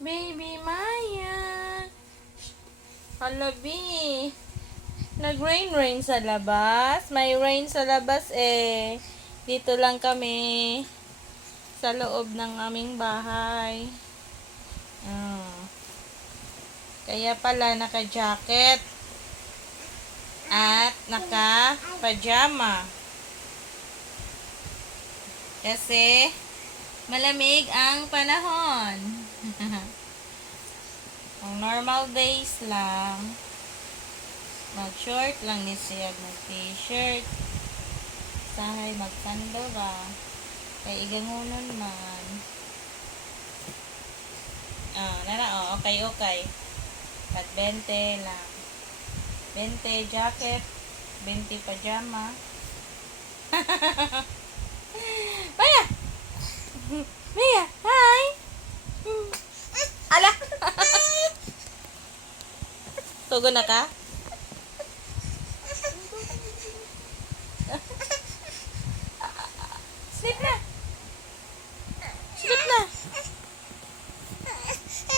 Baby Maya. Hala, B. Nag-rain sa labas. May rain sa labas eh. Dito lang kami sa loob ng aming bahay. Kaya pala naka-jacket at naka-pajama. Kasi malamig ang panahon. Ang normal days lang, mag-short lang ni siya, mag-t-shirt. Sahay, mag-sando ba? Kay igangunon man. Okay. At 20 lang. 20 jacket, 20 pajama. Maya! Maya, hi! Ala! Tugon na ka?